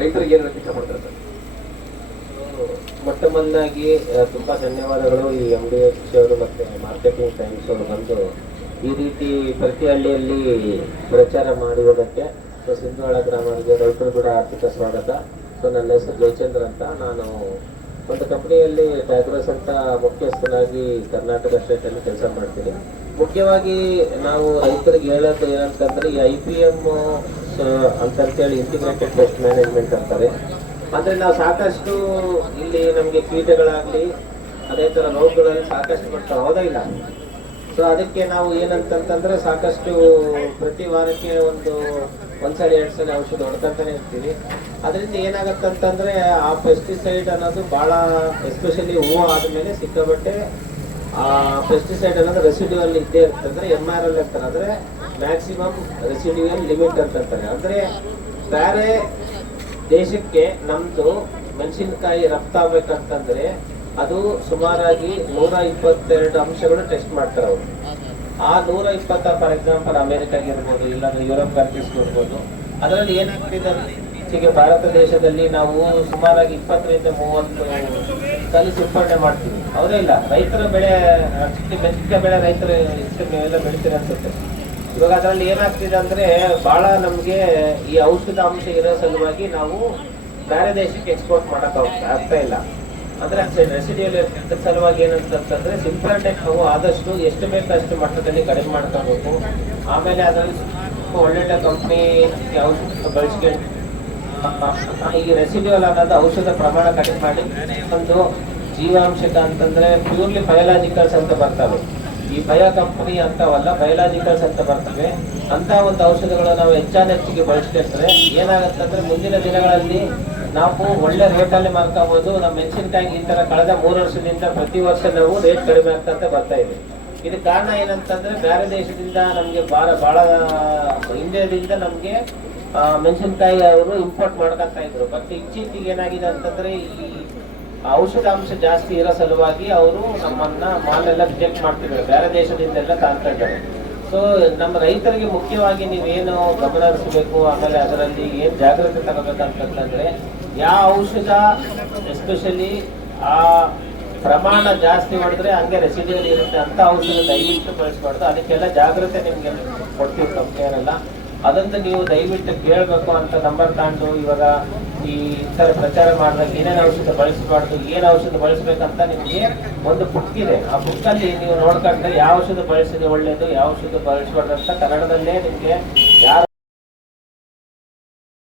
ರೈತರಿಗೆ ಏನು ಹೇಳಕ್ಕೆ ಇಷ್ಟಪಡ್ತಾರೆ ಸರ್? ಮೊಟ್ಟ ಮೊದಲಾಗಿ ತುಂಬಾ ಧನ್ಯವಾದಗಳು ಈ MDH ಅವರು ಮತ್ತೆ ಮಾರ್ಕೆಟಿಂಗ್ ಟೈಮ್ಸ್ ಅವರು ಬಂದು ಈ ರೀತಿ ಪ್ರತಿ ಹಳ್ಳಿಯಲ್ಲಿ ಪ್ರಚಾರ ಮಾಡುವುದಕ್ಕೆ. ಸೊ ಸಿಂಧವಾಳ ಗ್ರಾಮಕ್ಕೆ ರೈತರು ಕೂಡ ಆರ್ಥಿಕ ಸ್ವಾಗತ. ಸೊ ನನ್ನ ಹೆಸರು ಜಯಚಂದ್ರ ಅಂತ, ನಾನು ಒಂದು ಕಂಪನಿಯಲ್ಲಿ ಟ್ಯಾಗ್ರೋಸ್ ಅಂತ ಮುಖ್ಯಸ್ಥನಾಗಿ ಕರ್ನಾಟಕ ಸ್ಟೇಟ್ ಅಲ್ಲಿ ಕೆಲಸ ಮಾಡ್ತೀನಿ. ಮುಖ್ಯವಾಗಿ ನಾವು ರೈತರಿಗೆ ಹೇಳೋದು ಏನಂತಂದ್ರೆ ಈ IPM ಅಂತೇಳಿ ಇಂಟಿಗ್ರೇಟೆಡ್ ಪೆಸ್ಟ್ ಮ್ಯಾನೇಜ್ಮೆಂಟ್ ಅಂತಾರೆ. ಅಂದ್ರೆ ನಾವು ಸಾಕಷ್ಟು ಇಲ್ಲಿ ನಮಗೆ ಕೀಟಗಳಾಗ್ಲಿ ಅದೇ ತರ ರೋಗಗಳಲ್ಲಿ ಸಾಕಷ್ಟು ಬರ್ತಾ ಹೋದ ಇಲ್ಲ. ಸೊ ಅದಕ್ಕೆ ನಾವು ಏನಂತಂದ್ರೆ ಸಾಕಷ್ಟು ಪ್ರತಿ ವಾರಕ್ಕೆ ಒಂದ್ಸಲ 2 ಸಲ ಔಷಧ ಹೊಡ್ಕೊಂತಾನೆ ಇರ್ತೀವಿ. ಅದರಿಂದ ಏನಾಗತ್ತಂತಂದ್ರೆ ಆ ಪೆಸ್ಟಿಸೈಡ್ ಅನ್ನೋದು ಬಹಳ ಎಸ್ಪೆಷಲಿ ಹೂವು ಆದ್ಮೇಲೆ ಸಿಕ್ಕಾಬಟ್ಟೆ ಆ ಪೆಸ್ಟಿಸೈಡ್ ಅನ್ನೋದು ರೆಸಿಡ್ಯೂವಲ್ ಇದ್ದೇ ಇರ್ತಂದ್ರೆ MRL ಅಂತಾರೆ, ಅಂದ್ರೆ ಮ್ಯಾಕ್ಸಿಮಮ್ ರೆಸಿಡ್ಯೂವಲ್ ಲಿಮಿಟ್ ಅಂತಾರೆ. ಅಂದ್ರೆ ಬೇರೆ ದೇಶಕ್ಕೆ ನಮ್ದು ಮೆಣಸಿನಕಾಯಿ ರಫ್ತಾಗಬೇಕಂತಂದ್ರೆ ಅದು ಸುಮಾರಾಗಿ 122 ಅಂಶಗಳು ಟೆಸ್ಟ್ ಮಾಡ್ತಾರೆ ಅವರು. ಆ 120 ಫಾರ್ ಎಕ್ಸಾಂಪಲ್ ಅಮೆರಿಕಾಗೆ ಇರ್ಬೋದು, ಇಲ್ಲಾಂದ್ರೆ ಯುರೋಪ್ ಕಂಟ್ರೀಸ್ ಇರ್ಬೋದು. ಅದರಲ್ಲಿ ಏನಾಗ್ತಿದೆ ಈಗ ಭಾರತ ದೇಶದಲ್ಲಿ ನಾವು ಸುಮಾರಾಗಿ 20 ರಿಂದ 30 ಸಲ ಸಿಂಪಡಣೆ ಮಾಡ್ತೀವಿ. ಹೌದೇ ಇಲ್ಲ? ರೈತರ ಬೆಳೆ ಮೆಣಸಿನಕಾಯಿ ಬೆಳೆ ರೈತರು ಇಷ್ಟು ನೀವೆಲ್ಲ ಬೆಳಿತೀರಿ ಅನ್ಸುತ್ತೆ. ಇವಾಗ ಅದರಲ್ಲಿ ಏನಾಗ್ತಿದೆ ಅಂದ್ರೆ ಬಹಳ ನಮ್ಗೆ ಈ ಔಷಧ ಅಂಶ ಇರೋ ಸಲುವಾಗಿ ನಾವು ಬೇರೆ ದೇಶಕ್ಕೆ ಎಕ್ಸ್ಪೋರ್ಟ್ ಮಾಡಕ್ ಆಗ್ತಾ ಇಲ್ಲ. ಅಂದ್ರೆ ರೆಸಿಡಿಯಲ್ ಸಲುವಾಗಿ ಏನಂತಂದ್ರೆ ಸಿಂಪಡಣೆ ನಾವು ಆದಷ್ಟು ಎಷ್ಟು ಬೇಕು ಅಷ್ಟು ಮಟ್ಟದಲ್ಲಿ ಕಡಿಮೆ ಮಾಡ್ಕೋಬೇಕು. ಆಮೇಲೆ ಅದರಲ್ಲಿ ಒಳ್ಳೆ ಕಂಪ್ನಿ ಔಷಧ ಬಳಸ್ಕೊಂಡು ಈ ರೆಸಿಡ್ಯೂಲ್ ಅನ್ನೋದು ಔಷಧ ಪ್ರಮಾಣ ಕಡಿಮೆ ಮಾಡಿ ಒಂದು ಜೀವಾಂಶಕ ಅಂತಂದ್ರೆ ಪ್ಯೂರ್ಲಿ ಬಯೋಲಾಜಿಕಲ್ಸ್ ಅಂತ ಬರ್ತವೆ. ಈ ಬಯೋ ಕಂಪನಿ ಅಂತವಲ್ಲ, ಬಯೋಲಾಜಿಕಲ್ಸ್ ಅಂತ ಬರ್ತವೆ. ಅಂತ ಒಂದು ಔಷಧಗಳು ನಾವು ಹೆಚ್ಚಿಗೆ ಬಳಸ್ಕೊಂಡ್ರೆ ಏನಾಗತ್ತಂದ್ರೆ ಮುಂದಿನ ದಿನಗಳಲ್ಲಿ ನಾವು ಒಳ್ಳೆ ರೇಟಲ್ಲಿ ಮಾರ್ಕೋಬಹುದು. ನಮ್ಮ ಮೆಣಸಿನಕಾಯಿ ಈ ತರ ಕಳೆದ 3 ವರ್ಷದಿಂದ ಪ್ರತಿ ವರ್ಷ ನಾವು ರೇಟ್ ಕಡಿಮೆ ಆಗ್ತಂತ ಬರ್ತಾ ಇದೆ. ಇದಕ್ಕೆ ಕಾರಣ ಏನಂತಂದ್ರೆ ಬೇರೆ ದೇಶದಿಂದ ನಮ್ಗೆ ಬಹಳ ಇಂಡಿಯಾದಿಂದ ನಮ್ಗೆ ಮೆಣಸಿನಕಾಯಿ ಅವರು ಇಂಪೋರ್ಟ್ ಮಾಡ್ಕೊಂತ ಇದ್ರು. ಬಟ್ ಇತ್ತೀಚೆಗೆ ಏನಾಗಿದೆ ಅಂತಂದ್ರೆ ಈ ಔಷಧಾಂಶ ಜಾಸ್ತಿ ಇರೋ ಸಲುವಾಗಿ ಅವರು ನಮ್ಮನ್ನ ಮಾಲೆಲ್ಲ ರಿಜೆಕ್ಟ್ ಮಾಡ್ತಿದ್ದಾರೆ, ಬೇರೆ ದೇಶದಿಂದೆಲ್ಲ ತಾಂತಾ ಇದ್ದಾರೆ. ಸೊ ನಮ್ಮ ರೈತರಿಗೆ ಮುಖ್ಯವಾಗಿ ನೀವೇನು ಗಮನ ಹರಿಸಬೇಕು, ಆಮೇಲೆ ಅದರಲ್ಲಿ ಏನ್ ಜಾಗ್ರತೆ ತಗೋಬೇಕಂತಂದ್ರೆ ಯಾವ ಔಷಧ ಎಸ್ಪೆಷಲಿ ಆ ಪ್ರಮಾಣ ಜಾಸ್ತಿ ಮಾಡಿದ್ರೆ ಹಂಗೆ ರೆಸಿಡಿಯಲ್ ಇರುತ್ತೆ ಅಂತ ಔಷಧ ದಯವಿಟ್ಟು ಬಳಸಬಾರ್ದು. ಅದಕ್ಕೆಲ್ಲ ಜಾಗ್ರತೆ ನಿಮ್ಗೆ ಕೊಡ್ತೀವಿ ಕಂಪ್ನಿಯವರೆಲ್ಲ. ಅದನ್ನು ನೀವು ದಯವಿಟ್ಟು ಕೇಳಬೇಕು ಅಂತ ನಂಬರ್ ತಗೊಂಡು ಇವಾಗ ಈ ತರ ಪ್ರಚಾರ ಮಾಡಿದಾಗ ಏನೇನು ಔಷಧ ಬಳಸಬಾರ್ದು, ಏನ್ ಔಷಧ ಬಳಸ್ಬೇಕಂತ ನಿಮ್ಗೆ ಒಂದು ಬುಕ್ ಇದೆ. ಆ ಬುಕ್ ಅಲ್ಲಿ ನೀವು ನೋಡ್ಕೊಂಡ್ರೆ ಯಾವ ಔಷಧ ಬಳಸಿದ್ರೆ ಒಳ್ಳೇದು, ಯಾವ ಔಷಧ ಬಳಸಬಾರ್ದು ಅಂತ ಕನ್ನಡದಲ್ಲೇ ನಿಮ್ಗೆ